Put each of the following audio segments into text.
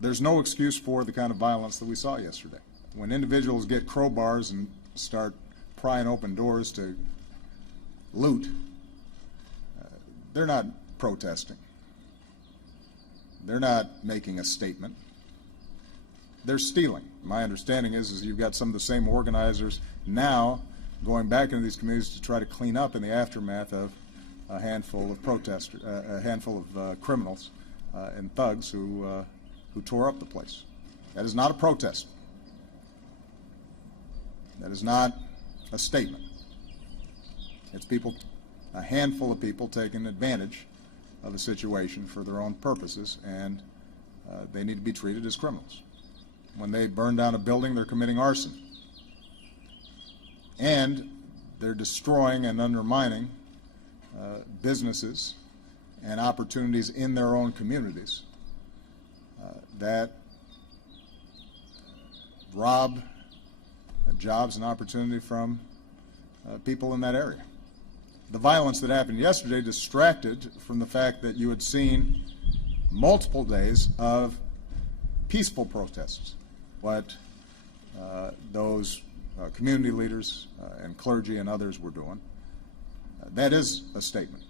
There's no excuse for the kind of violence that we saw yesterday. When individuals get crowbars and start prying open doors to loot, they're not protesting. They're not making a statement. They're stealing. My understanding is you've got some of the same organizers now going back into these communities to try to clean up in the aftermath of a handful of protesters, a handful of criminals and thugs who tore up the place. That is not a protest. That is not a statement. It's people, a handful of people taking advantage of a situation for their own purposes, and they need to be treated as criminals. When they burn down a building, they're committing arson. And they're destroying and undermining businesses and opportunities in their own communities that rob jobs and opportunity from people in that area. The violence that happened yesterday distracted from the fact that you had seen multiple days of peaceful protests. What those community leaders and clergy and others were doing, that is a statement.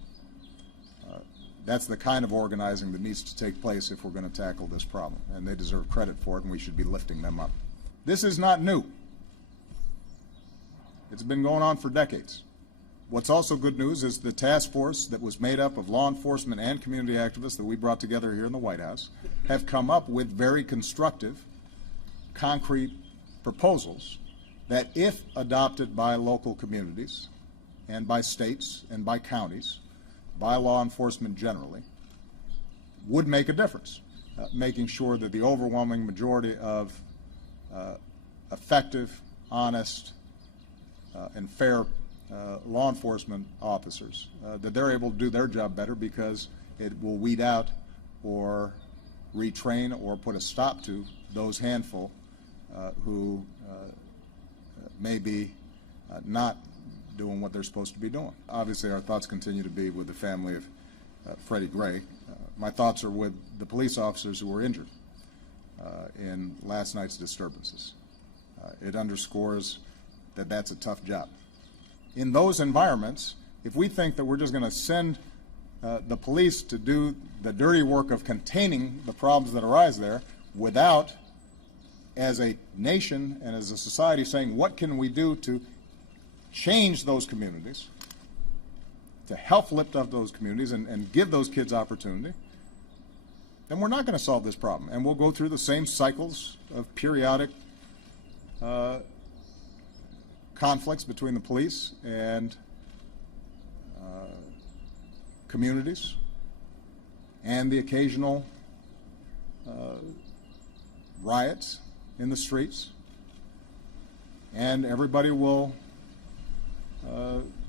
That's the kind of organizing that needs to take place if we're going to tackle this problem, and they deserve credit for it, and we should be lifting them up. This is not new. It's been going on for decades. What's also good news is the task force that was made up of law enforcement and community activists that we brought together here in the White House have come up with very constructive, concrete proposals that, if adopted by local communities and by states and by counties, by law enforcement generally, would make a difference, making sure that the overwhelming majority of effective, honest, and fair law enforcement officers, that they're able to do their job better because it will weed out or retrain or put a stop to those handful who may be not doing what they're supposed to be doing. Obviously, our thoughts continue to be with the family of Freddie Gray. My thoughts are with the police officers who were injured in last night's disturbances. It underscores that that's a tough job. In those environments, if we think that we're just going to send the police to do the dirty work of containing the problems that arise there without, as a nation and as a society, saying what can we do to change those communities, to help lift up those communities and give those kids opportunity, then we're not going to solve this problem. And we'll go through the same cycles of periodic conflicts between the police and communities, and the occasional riots in the streets, and everybody will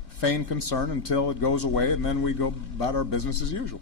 feign concern until it goes away, and then we go about our business as usual.